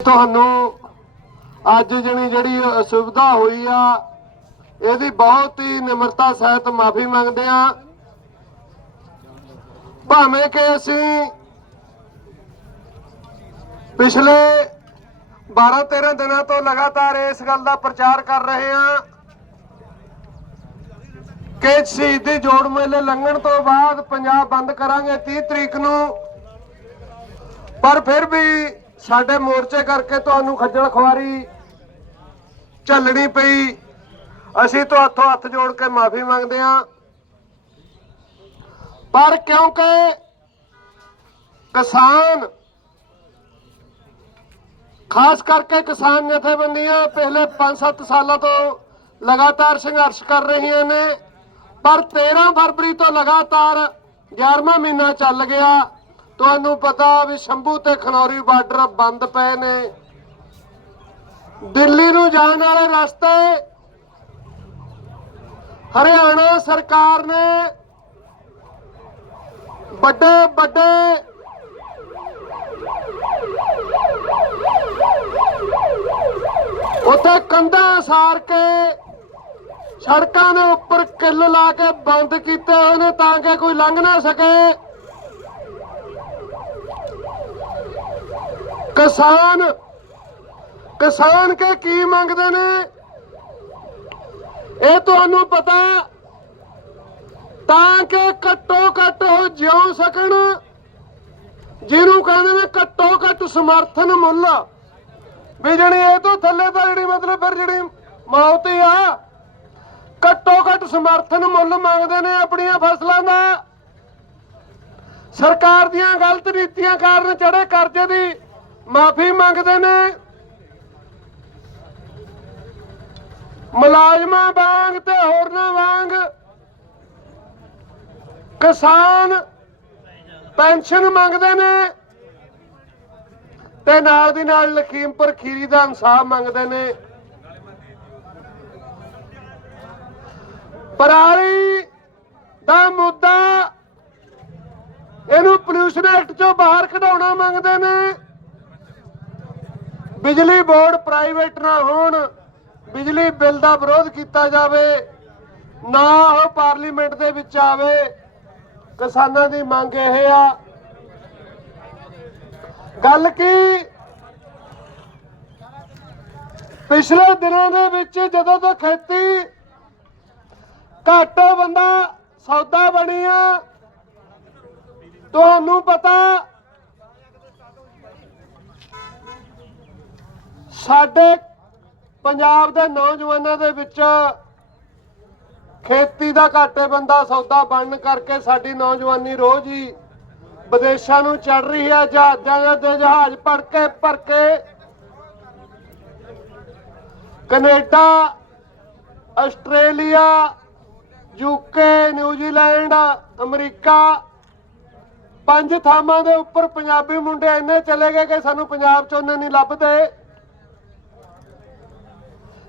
ਤੁਹਾਨੂੰ ਅੱਜ ਜਣੀ ਜਿਹੜੀ ਅਸੁਵਿਧਾ ਹੋਈ ਆ, ਇਹਦੀ ਬਹੁਤ ਹੀ ਨਿਮਰਤਾ ਸਹਿਤ ਮਾਫੀ ਮੰਗਦੇ ਆ ਭਾਵੇਂ ਕਿ ਅਸੀਂ ਪਿਛਲੇ 12-13 ਦਿਨਾਂ ਤੋਂ ਲਗਾਤਾਰ ਇਸ ਗੱਲ ਦਾ ਪ੍ਰਚਾਰ ਕਰ ਰਹੇ ਹਾਂ ਕਿ ਸ਼ਹੀਦੀ ਜੋੜ ਮੇਲੇ ਲੰਘਣ ਤੋਂ ਬਾਅਦ ਪੰਜਾਬ ਬੰਦ ਕਰਾਂਗੇ 30 ਤਰੀਕ ਨੂੰ, ਪਰ ਫਿਰ ਵੀ ਸਾਡੇ ਮੋਰਚੇ ਕਰਕੇ ਤੁਹਾਨੂੰ ਖੱਜਲ ਖੁਆਰੀ ਝੱਲਣੀ ਪਈ। ਅਸੀਂ ਤੁਹਾਥੋਂ ਹੱਥ ਜੋੜ ਕੇ ਮਾਫੀ ਮੰਗਦੇ ਹਾਂ। ਪਰ ਕਿਉਂਕਿ ਕਿਸਾਨ, ਖਾਸ ਕਰਕੇ ਕਿਸਾਨ ਜਥੇਬੰਦੀਆਂ ਪਿਛਲੇ 5-7 ਸਾਲਾਂ ਤੋਂ ਲਗਾਤਾਰ ਸੰਘਰਸ਼ ਕਰ ਰਹੀਆਂ ਨੇ, ਪਰ 13 ਫਰਵਰੀ ਤੋਂ ਲਗਾਤਾਰ 11ਵਾਂ ਮਹੀਨਾ ਚੱਲ ਗਿਆ। ਤੁਹਾਨੂੰ ਪਤਾ ਵੀ ਸ਼ੰਭੂ ਤੇ ਖਨੌਰੀ ਬਾਰਡਰ ਬੰਦ ਪਏ ਨੇ। ਦਿੱਲੀ ਨੂੰ ਜਾਣ ਵਾਲੇ ਰਸਤੇ ਹਰਿਆਣਾ ਸਰਕਾਰ ਨੇ ਵੱਡੇ ਵੱਡੇ ਉੱਥੇ ਕੰਧਾਂ ਸਾਰ ਕੇ ਸੜਕਾਂ ਦੇ ਉੱਪਰ ਕਿੱਲ ਲਾ ਕੇ ਬੰਦ ਕੀਤੇ ਹੋਏ ਨੇ ਤਾਂ ਕਿ ਕੋਈ ਲੰਘ ਨਾ ਸਕੇ। ਕਿਸਾਨ ਕਿਸਾਨ ਕੇ ਕੀ ਮੰਗਦੇ ਨੇ? ਇਹ ਤੁਹਾਨੂੰ ਪਤਾ, ਤਾਂ ਕਿ ਘੱਟੋ ਘੱਟ ਉਹ ਜਿਉ ਸਕਣ, ਜਿਹਨੂੰ ਕਹਿੰਦੇ ਨੇ ਘੱਟੋ ਘੱਟ ਸਮਰਥਨ ਮੁੱਲ। ਵੀ ਜਿਹੜੀ ਇਹ ਤੋਂ ਥੱਲੇ ਤਾਂ ਜਿਹੜੀ ਮਤਲਬ ਫਿਰ ਜਿਹੜੀ ਮੌਤ ਹੀ ਆ, ਘੱਟੋ ਘੱਟ ਸਮਰਥਨ ਮੁੱਲ ਮੰਗਦੇ ਨੇ ਆਪਣੀਆਂ ਫਸਲਾਂ ਦਾ। ਸਰਕਾਰ ਦੀਆਂ ਗਲਤ ਨੀਤੀਆਂ ਕਾਰਨ ਚੜੇ ਕਰਜ਼ੇ ਦੀ ਮਾਫੀ ਮੰਗਦੇ ਨੇ। ਮੁਲਾਜ਼ਮਾਂ ਵਾਂਗ ਤੇ ਹੋਰਨਾਂ ਵਾਂਗ ਕਿਸਾਨ ਪੈਨਸ਼ਨ ਮੰਗਦੇ ਨੇ ਤੇ ਨਾਲ ਦੀ ਨਾਲ ਲਖੀਮਪੁਰ ਖੀਰੀ ਦਾ ਇਨਸਾਫ ਮੰਗਦੇ ਨੇ। ਪਰਾਲੀ ਦਾ ਮੁੱਦਾ ਇਹਨੂੰ ਪੋਲਿਊਸ਼ਨ ਐਕਟ ਚੋਂ ਬਾਹਰ ਕਢਾਉਣਾ ਮੰਗਦੇ ਨੇ। ਬਿਜਲੀ ਬੋਰਡ ਪ੍ਰਾਈਵੇਟ ਨਾ ਹੋਣ, ਬਿਜਲੀ ਬਿੱਲ ਦਾ ਵਿਰੋਧ ਕੀਤਾ ਜਾਵੇ, ਨਾ ਉਹ ਪਾਰਲੀਮੈਂਟ ਦੇ ਵਿੱਚ ਆਵੇ, ਕਿਸਾਨਾਂ ਦੀ ਮੰਗ ਇਹ ਆ। ਗੱਲ ਕੀ? ਪਿਛਲੇ ਦਿਨਾਂ ਦੇ ਵਿੱਚ ਜਦੋਂ ਤੋਂ ਖੇਤੀ ਘੱਟ ਬੰਦਾ ਸੌਦਾ ਬਣਿਆ, ਤੁਹਾਨੂੰ ਪਤਾ ਸਾਡੇ ਪੰਜਾਬ ਦੇ ਨੌਜਵਾਨਾਂ ਦੇ ਵਿੱਚ ਖੇਤੀ ਦਾ ਘਾਟੇ ਬੰਦਾ ਸੌਦਾ ਬਣਨ ਕਰਕੇ ਸਾਡੀ ਨੌਜਵਾਨੀ ਰੋਜ਼ ਹੀ ਵਿਦੇਸ਼ਾਂ ਨੂੰ ਚੜ ਰਹੀ ਹੈ, ਜਹਾਜ਼ਾਂ ਦੇ ਜਹਾਜ਼ ਭਰ ਕੇ ਭਰ ਕੇ। Canada, Australia UK New Zealand, America, ਪੰਜ ਥਾਵਾਂ ਦੇ ਉੱਪਰ ਪੰਜਾਬੀ ਮੁੰਡੇ ਇੰਨੇ ਚਲੇ ਗਏ ਕਿ ਸਾਨੂੰ ਪੰਜਾਬ ਚ ਉਹਨੇ ਨਹੀਂ ਲੱਭਦੇ।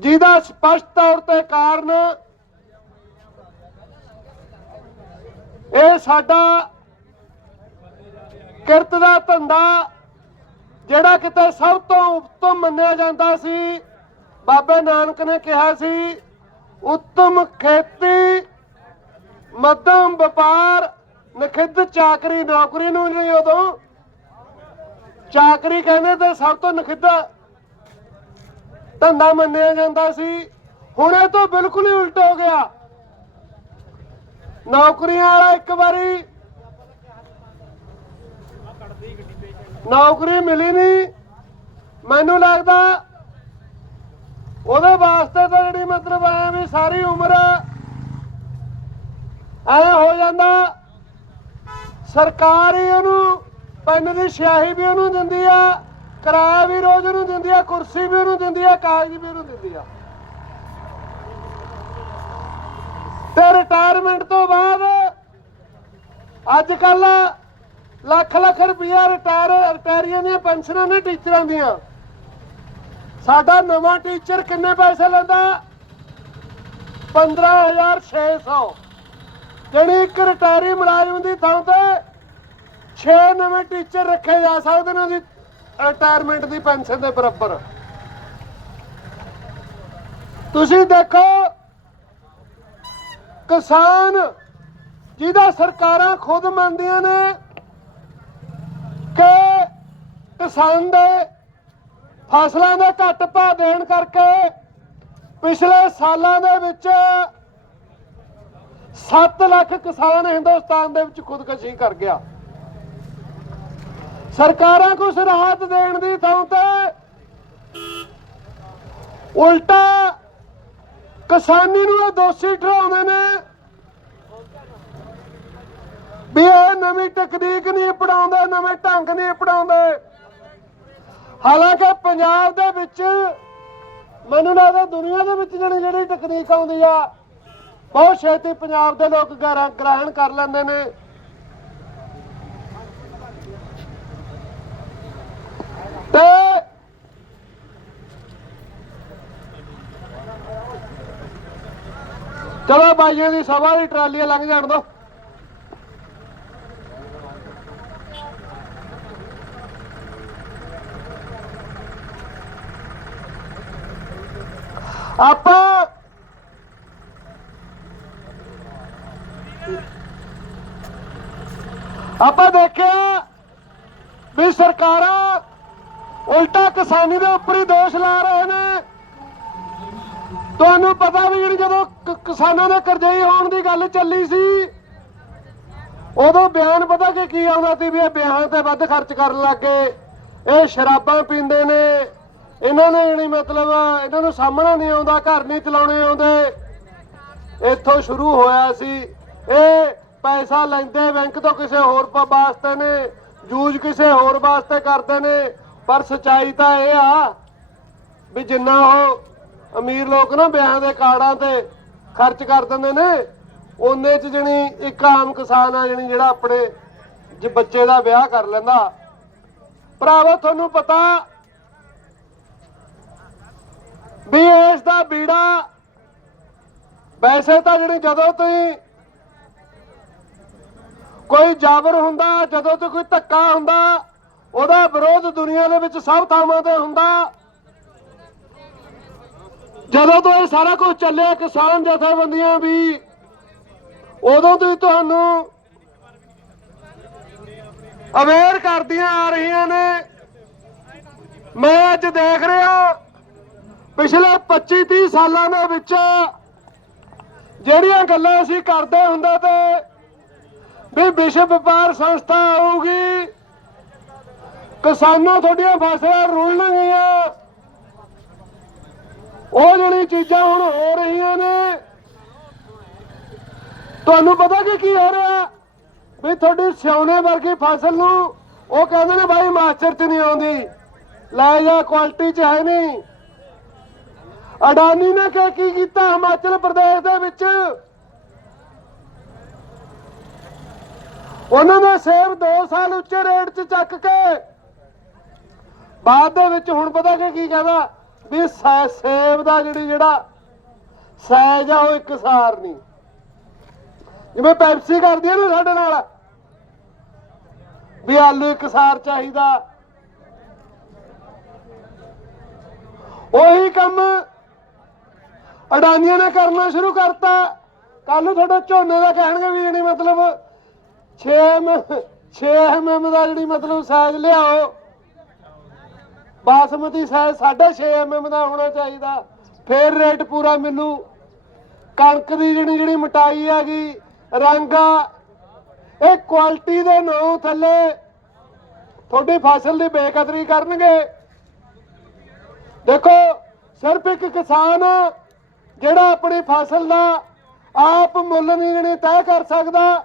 ਜਿਹਦਾ ਸਪਸ਼ਟ ਤੌਰ ਤੇ ਕਾਰਨ ਇਹ ਸਾਡਾ ਕਿਰਤ ਦਾ ਧੰਦਾ, ਜਿਹੜਾ ਕਿਤੇ ਸਭ ਤੋਂ ਉੱਤਮ ਮੰਨਿਆ ਜਾਂਦਾ ਸੀ, ਬਾਬੇ ਨਾਨਕ ਨੇ ਕਿਹਾ ਸੀ, ਉੱਤਮ ਖੇਤੀ, ਮੱਧਮ ਵਪਾਰ, ਨਖਿੱਧ ਚਾਕਰੀ, ਨੌਕਰੀ ਨੂੰ ਨਹੀਂ ਉਦੋਂ। ਚਾਕਰੀ ਕਹਿੰਦੇ ਤੇ ਸਭ ਤੋਂ ਨਖਿੱਧ ਧੰਦਾ ਮੰਨਿਆ ਜਾਂਦਾ ਸੀ। ਹੁਣ ਇਹ ਤੋਂ ਬਿਲਕੁਲ ਹੀ ਉਲਟ ਹੋ ਗਿਆ। ਨੌਕਰੀਆਂ ਵਾਲਾ ਇੱਕ ਵਾਰੀ ਨੌਕਰੀ ਮਿਲੀ ਨਹੀਂ। ਮੈਨੂੰ ਲੱਗਦਾ ਉਹਦੇ ਵਾਸਤੇ ਤਾਂ ਜਿਹੜੀ ਮਤਲਬ ਆ ਵੀ ਸਾਰੀ ਉਮਰ ਐ ਹੋ ਜਾਂਦਾ, ਸਰਕਾਰ ਹੀ ਉਹਨੂੰ ਪੈਨ ਦੀ ਸਿਆਹੀ ਵੀ ਉਹਨੂੰ ਦਿੰਦੀ ਆ। ਕਿਰਾਇਆ ਵੀ ਰੋਜ਼ ਨੂੰ ਦਿੰਦੀ ਆ, ਕੁਰਸੀ ਵੀ ਉਹਨੂੰ ਦਿੰਦੀ ਆ, ਕਾਗਜ਼ ਵੀ ਉਹਨੂੰ ਦਿੰਦੀ ਆ। ਤੇ ਰਿਟਾਇਰਮੈਂਟ ਤੋਂ ਬਾਅਦ ਅੱਜ ਕੱਲ ਲੱਖ ਲੱਖ ਰੁਪਇਆ ਰਿਟਾਇਰ ਰਿਟਾਇਰੀਆਂ ਦੀਆਂ ਪੈਨਸ਼ਨਾਂ ਨੇ ਟੀਚਰਾਂ ਦੀਆਂ। ਸਾਡਾ ਨਵਾਂ ਟੀਚਰ ਕਿੰਨੇ ਪੈਸੇ ਲੈਂਦਾ? 15600 ਜਿਹੜੀ ਇੱਕ ਰਿਟਾਇਰੀ ਮੁਲਾਜ਼ਮ ਦੀ ਥਾਂ ਤੇ 6 ਨਵੇਂ ਟੀਚਰ ਰੱਖੇ ਜਾ ਸਕਦੇ ਨੇ ਉਹਦੀ ਰਿਟਾਇਰਮੈਂਟ ਦੀ ਪੈਨਸ਼ਨ ਦੇ ਬਰਾਬਰ। ਤੁਸੀਂ ਦੇਖੋ, ਕਿਸਾਨ ਜਿਹਦਾ ਸਰਕਾਰਾਂ ਖੁਦ ਮੰਨਦੀਆਂ ਨੇ ਕਿ ਕਿਸਾਨ ਦੇ ਫਸਲਾਂ ਦੇ ਘੱਟ ਭਾਅ ਦੇਣ ਕਰਕੇ ਪਿਛਲੇ ਸਾਲਾਂ ਦੇ ਵਿੱਚ 7 ਲੱਖ ਕਿਸਾਨ ਹਿੰਦੁਸਤਾਨ ਦੇ ਵਿੱਚ ਖੁਦਕੁਸ਼ੀ ਕਰ ਗਿਆ। ਸਰਕਾਰਾਂ ਕੁਛ ਰਾਹਤ ਦੇਣ ਦੀ ਥਾਂ ਤੇ ਉਲਟਾ ਕਿਸਾਨੀ ਨੂੰ ਇਹ ਦੋਸ਼ੀ ਠਹਿਰਾਉਂਦੇ ਨੇ ਵੀ ਇਹ ਨਵੀਂ ਤਕਨੀਕ ਨਹੀਂ ਅਪਣਾਉਂਦੇ, ਨਵੇਂ ਢੰਗ ਨਹੀਂ ਅਪਣਾਉਂਦੇ। ਹਾਲਾਂਕਿ ਪੰਜਾਬ ਦੇ ਵਿੱਚ ਮੈਨੂੰ ਲੱਗਦਾ ਦੁਨੀਆ ਦੇ ਵਿੱਚ ਜਿਹੜੀ ਜਿਹੜੀ ਟੈਕਨੀਕ ਆਉਂਦੀ ਆ, ਬਹੁਤ ਛੇਤੀ ਪੰਜਾਬ ਦੇ ਲੋਕ ਗ੍ਰਹਿ- ਗ੍ਰਹਿਣ ਕਰ ਲੈਂਦੇ ਨੇ। ਤੇ ਚਲੋ ਬਾਈਆਂ ਦੀ ਸਭਾ ਦੀ ਟਰਾਲੀਆਂ ਲੰਘ ਜਾਣ ਦੋ। ਆਪਾਂ ਆਪਾਂ ਦੇਖਿਆ ਵੀ ਸਰਕਾਰਾਂ ਉਲਟਾ ਕਿਸਾਨੀ ਦੇ ਉੱਪਰ ਹੀ ਦੋਸ਼ ਲਾ ਰਹੇ ਨੇ। ਤੁਹਾਨੂੰ ਪਤਾ ਵੀ ਜਿਹੜੀ ਜਦੋਂ ਕਿਸਾਨਾਂ ਦੇ ਕਰਜ਼ਈ ਹੋਣ ਦੀ ਗੱਲ ਚੱਲੀ ਸੀ, ਉਦੋਂ ਬਿਆਨ ਪਤਾ ਕਿ ਕੀ ਆਉਂਦਾ ਸੀ ਵੀ ਇਹ ਬਿਆਨ ਤੇ ਵੱਧ ਖਰਚ ਕਰਨ ਲੱਗੇ ਇਹ ਸ਼ਰਾਬਾਂ ਪੀਂਦੇ ਨੇ। ਇਹਨਾਂ ਨੇ ਜਿਹੜੀ ਮਤਲਬ ਇਹਨਾਂ ਨੂੰ ਸਾਹਮਣਾ ਨਹੀਂ ਆਉਂਦਾ, ਘਰ ਨਹੀਂ ਚਲਾਉਣੇ ਆਉਂਦੇ। ਇੱਥੋਂ ਸ਼ੁਰੂ ਹੋਇਆ ਸੀ। ਇਹ ਪੈਸਾ ਲੈਂਦੇ ਬੈਂਕ ਤੋਂ ਕਿਸੇ ਹੋਰ ਵਾਸਤੇ ਨੇ ਯੂਜ ਕਿਸੇ ਹੋਰ ਵਾਸਤੇ ਕਰਦੇ ਨੇ। ਪਰ ਸਚਾਈ ਤਾਂ ਇਹ ਆ ਵੀ ਜਿੰਨਾ ਉਹ ਅਮੀਰ ਲੋਕ ਨਾ ਵਿਆਹਾਂ ਦੇ ਕਾਰਡਾਂ ਤੇ ਖਰਚ ਕਰ ਦਿੰਦੇ ਨੇ, ਉਹਨੇ ਚ ਜਣੀ ਇੱਕ ਆਮ ਕਿਸਾਨ ਆ ਜਣੀ ਜਿਹੜਾ ਆਪਣੇ ਜੇ ਬੱਚੇ ਦਾ ਵਿਆਹ ਕਰ ਲੈਂਦਾ। ਭਰਾਵਾ, ਤੁਹਾਨੂੰ ਪਤਾ ਵੀ ਇਸ ਦਾ ਬੀੜਾ ਵੈਸੇ ਤਾਂ ਜਿਹੜੀ ਜਦੋਂ ਤੁਸੀਂ ਕੋਈ ਜਾਬਰ ਹੁੰਦਾ, ਜਦੋਂ ਤੇ ਕੋਈ ਧੱਕਾ ਹੁੰਦਾ ਉਹਦਾ ਵਿਰੋਧ ਦੁਨੀਆ ਦੇ ਵਿੱਚ ਸਭ ਥਾਵਾਂ ਤੇ ਹੁੰਦਾ। ਜਦੋਂ ਤੋਂ ਇਹ ਸਾਰਾ ਕੁਝ ਚੱਲਿਆ ਕਿਸਾਨ ਜਥੇਬੰਦੀਆਂ ਵੀ, ਉਦੋਂ ਤੋਂ ਤੁਹਾਨੂੰ ਅਵੇਅਰ ਕਰਦੀਆਂ ਆ ਰਹੀਆਂ ਨੇ। ਮੈਂ ਅੱਜ ਦੇਖ ਰਿਹਾ, ਪਿਛਲੇ 25 30 ਸਾਲਾਂ ਦੇ ਵਿੱਚ ਜਿਹੜੀਆਂ ਗੱਲਾਂ ਅਸੀਂ ਕਰਦੇ ਹੁੰਦੇ ਤੇ ਵੀ ਵਿਸ਼ਵ ਵਪਾਰ ਸੰਸਥਾ ਆਊਗੀ ਕਿਸਾਨਾਂ ਤੁਹਾਡੀਆਂ ਫਸਲਾਂ ਰੁਲਣਗੀਆਂ ਉਹ ਜਿਹੜੀ ਚੀਜ਼ਾਂ ਹੁਣ ਹੋ ਰਹੀਆਂ ਨੇ, ਤੁਹਾਨੂੰ ਪਤਾ ਕਿ ਕੀ ਹੋ ਰਿਹਾ? ਵੀ ਤੁਹਾਡੀ ਸਿਉਣੇ ਵਰਗੀ ਫਸਲ ਨੂੰ ਉਹ ਕਹਿੰਦੇ ਨੇ ਭਾਈ ਮਾਸਟਰ ਚ ਨਹੀਂ ਆਉਂਦੀ। ਲੈ ਜਾ, ਕੁਆਲਿਟੀ ਚ ਹੈ ਨਹੀਂ। ਅਡਾਨੀ ਨੇ ਕੀ ਕੀ ਕੀਤਾ ਹਿਮਾਚਲ ਪ੍ਰਦੇਸ਼ ਦੇ ਵਿੱਚ? ਉਹਨਾਂ ਨੇ ਸੇਬ 2 ਸਾਲ ਉੱਚੇ ਰੇਟ 'ਚ ਚੱਕ ਕੇ ਬਾਅਦ ਦੇ ਵਿੱਚ ਹੁਣ ਪਤਾ ਕਿ ਕੀ ਕਹਿੰਦਾ? ਵੀ ਸੈ- ਸੇਬ ਦਾ ਜਿਹੜੀ ਜਿਹੜਾ ਸਾਈਜ਼ ਆ ਉਹ ਇੱਕ ਸਾਰ ਨਹੀਂ। ਜਿਵੇਂ ਪੈਪਸੀ ਕਰਦੀ ਹੈ ਨਾ ਸਾਡੇ ਨਾਲ, ਵੀ ਆਲੂ ਇੱਕਸਾਰ ਚਾਹੀਦਾ। ਉਹੀ ਕੰਮ ਅਡਾਨੀਆਂ ਨੇ ਕਰਨਾ ਸ਼ੁਰੂ ਕਰਤਾ। ਕੱਲ ਨੂੰ ਤੁਹਾਡੇ ਝੋਨੇ ਦਾ ਕਹਿਣਗੇ ਵੀ ਜਿਹੜੀ ਮਤਲਬ 6 mm 6 mm ਦਾ ਜਿਹੜੀ ਮਤਲਬ ਸਾਈਜ਼ ਲਿਆਓ। ਬਾਸਮਤੀ ਸਾਈਜ਼ 6.5 mm ਦਾ ਹੋਣਾ ਚਾਹੀਦਾ। ਫੇਰ ਰੇਟ ਪੂਰਾ ਮੈਨੂੰ। ਕਣਕ ਦੀ ਜਿਹੜੀ ਜਿਹੜੀ ਮਟਾਈ ਹੈਗੀ, ਰੰਗ ਆ, ਇਹ ਕੁਆਲਿਟੀ ਦੇ ਨਾਂ ਥੱਲੇ ਤੁਹਾਡੀ ਫਸਲ ਦੀ ਬੇਕਦਰੀ ਕਰਨਗੇ। ਦੇਖੋ, ਸਿਰਫ ਇੱਕ ਕਿਸਾਨ ਜਿਹੜਾ ਆਪਣੀ ਫਸਲ ਦਾ ਆਪ ਮੁੱਲ ਨਹੀਂ ਜਿਹੜੀ ਤੈਅ ਕਰ ਸਕਦਾ।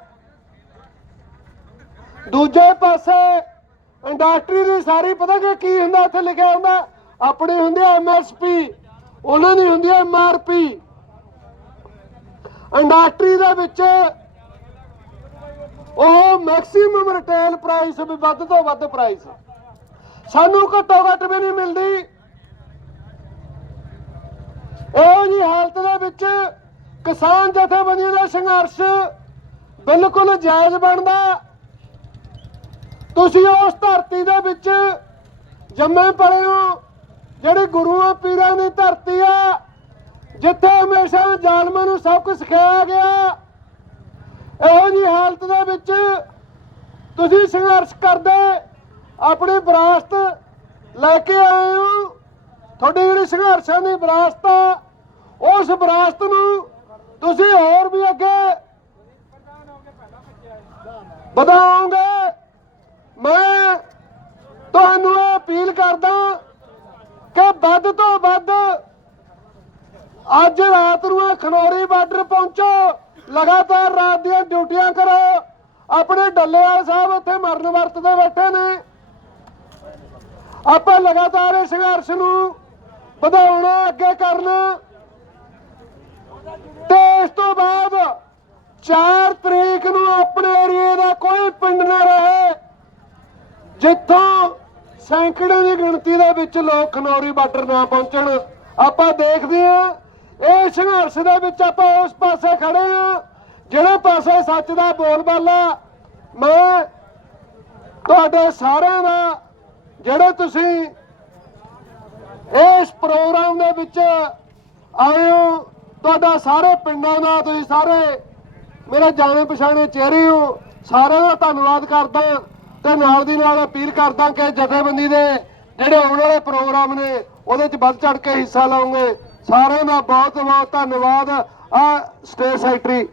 ਦੂਜੇ ਪਾਸੇ ਇੰਡਸਟਰੀ ਦੀ ਸਾਰੀ, ਪਤਾ ਕਿ ਕੀ ਹੁੰਦਾ, ਇੱਥੇ ਲਿਖਿਆ ਹੁੰਦਾ, ਆਪਣੀ ਹੁੰਦੀ ਹੈ ਐਮਐਸਪੀ ਉਹਨਾਂ ਦੀ ਹੁੰਦੀ ਹੈ ਐਮਆਰਪੀ ਇੰਡਸਟਰੀ ਦੇ ਵਿੱਚ ਉਹ ਮੈਕਸਿਮਮ ਰਿਟੇਲ ਪ੍ਰਾਈਸ ਵੀ ਵੱਧ ਤੋਂ ਵੱਧ ਪ੍ਰਾਈਸ ਸਾਨੂੰ ਘੱਟੋ ਘੱਟ ਵੀ ਨਹੀਂ ਮਿਲਦੀ। ਇਹੋ ਜੀ ਹਾਲਤ ਦੇ ਵਿੱਚ ਕਿਸਾਨ ਜਥੇਬੰਦੀਆਂ ਦਾ ਸੰਘਰਸ਼ ਬਿਲਕੁਲ ਜਾਇਜ਼ ਬਣਦਾ। ਤੁਸੀਂ ਉਸ ਧਰਤੀ ਦੇ ਵਿੱਚ ਜੰਮੇ ਪਲੇ ਹੋ, ਜਿਹੜੀ ਗੁਰੂਆਂ ਪੀਰਾਂ ਦੀ ਧਰਤੀ ਆ, ਜਿੱਥੇ ਹਮੇਸ਼ਾ ਜ਼ਾਲਮਾਂ ਨੂੰ ਸਭ ਕੁਝ ਸਿਖਾਇਆ ਗਿਆ। ਇਹੋ ਜੀ ਹਾਲਤ ਦੇ ਵਿੱਚ ਤੁਸੀਂ ਸੰਘਰਸ਼ ਕਰਦੇ ਆਪਣੀ ਵਿਰਾਸਤ ਲੈ ਕੇ ਆਏ ਹੋ। ਤੁਹਾਡੀ ਜਿਹੜੀ ਸੰਘਰਸ਼ਾਂ ਦੀ ਵਿਰਾਸਤ ਆ, ਉਸ ਵਿਰਾਸਤ ਨੂੰ ਤੁਸੀਂ ਹੋਰ ਵੀ ਅੱਗੇ ਵਧਾਓਗੇ। ਮੈਂ ਤੁਹਾਨੂੰ ਇਹ ਅਪੀਲ ਕਰਦਾ ਕਿ ਵੱਧ ਤੋਂ ਵੱਧ ਅੱਜ ਰਾਤ ਨੂੰ ਇਹ ਖਨੌਰੀ ਬਾਰਡਰ ਪਹੁੰਚੋ, ਲਗਾਤਾਰ ਰਾਤ ਦੀਆਂ ਡਿਊਟੀਆਂ ਕਰੋ। ਆਪਣੇ ਡੱਲੇਵਾਲ ਸਾਹਿਬ ਉੱਥੇ ਮਰਨ ਵਰਤਦੇ ਬੈਠੇ ਨੇ। ਆਪਾਂ ਲਗਾਤਾਰ ਇਸ ਸੰਘਰਸ਼ ਨੂੰ ਵਧਾਉਣਾ ਅੱਗੇ ਕਰਨਾ। ਤੇ ਇਸ ਤੋਂ ਬਾਅਦ 4 ਤਰੀਕ ਨੂੰ ਆਪਣੇ ਏਰੀਏ ਦਾ ਕੋਈ ਪਿੰਡ ਨਾ ਰਹੇ। ਜਿੱਥੋਂ ਸੈਂਕੜੇ ਦੀ ਗਿਣਤੀ ਦੇ ਵਿੱਚ ਲੋਕ ਖਨੌਰੀ ਬਾਰਡਰ ਨਾ ਪਹੁੰਚਣ, ਆਪਾਂ ਦੇਖਦੇ ਹਾਂ, ਇਹ ਸੰਘਰਸ਼ ਦੇ ਵਿੱਚ ਆਪਾਂ ਉਸ ਪਾਸੇ ਖੜੇ ਹਾਂ, ਜਿਹੜੇ ਪਾਸੇ ਸੱਚ ਦਾ ਬੋਲਬਾਲਾ, ਮੈਂ ਤੁਹਾਡੇ ਸਾਰਿਆਂ ਦਾ, ਜਿਹੜੇ ਤੁਸੀਂ ਇਸ ਪ੍ਰੋਗਰਾਮ ਦੇ ਵਿੱਚ ਆਏ ਹੋ, ਤੁਹਾਡਾ ਸਾਰੇ ਪਿੰਡਾਂ ਦਾ, ਤੁਸੀਂ ਸਾਰੇ ਮੇਰੇ ਜਾਣੇ ਪਛਾਣੇ ਚਿਹਰੇ ਹੋ, ਸਾਰਿਆਂ ਦਾ ਧੰਨਵਾਦ ਕਰਦਾ ਤੇ ਨਾਲ ਦੀ ਨਾਲ ਅਪੀਲ ਕਰਦਾ ਕਿ ਜਥੇਬੰਦੀ ਦੇ ਜਿਹੜੇ ਆਉਣ ਵਾਲੇ ਪ੍ਰੋਗਰਾਮ ਨੇ, ਉਹਦੇ 'ਚ ਵੱਧ ਚੜ ਕੇ ਹਿੱਸਾ ਲਓਗੇ ਸਾਰਿਆਂ ਦਾ ਬਹੁਤ ਬਹੁਤ ਧੰਨਵਾਦ। ਆ ਸਟੇਟ ਸੈਕਟਰੀ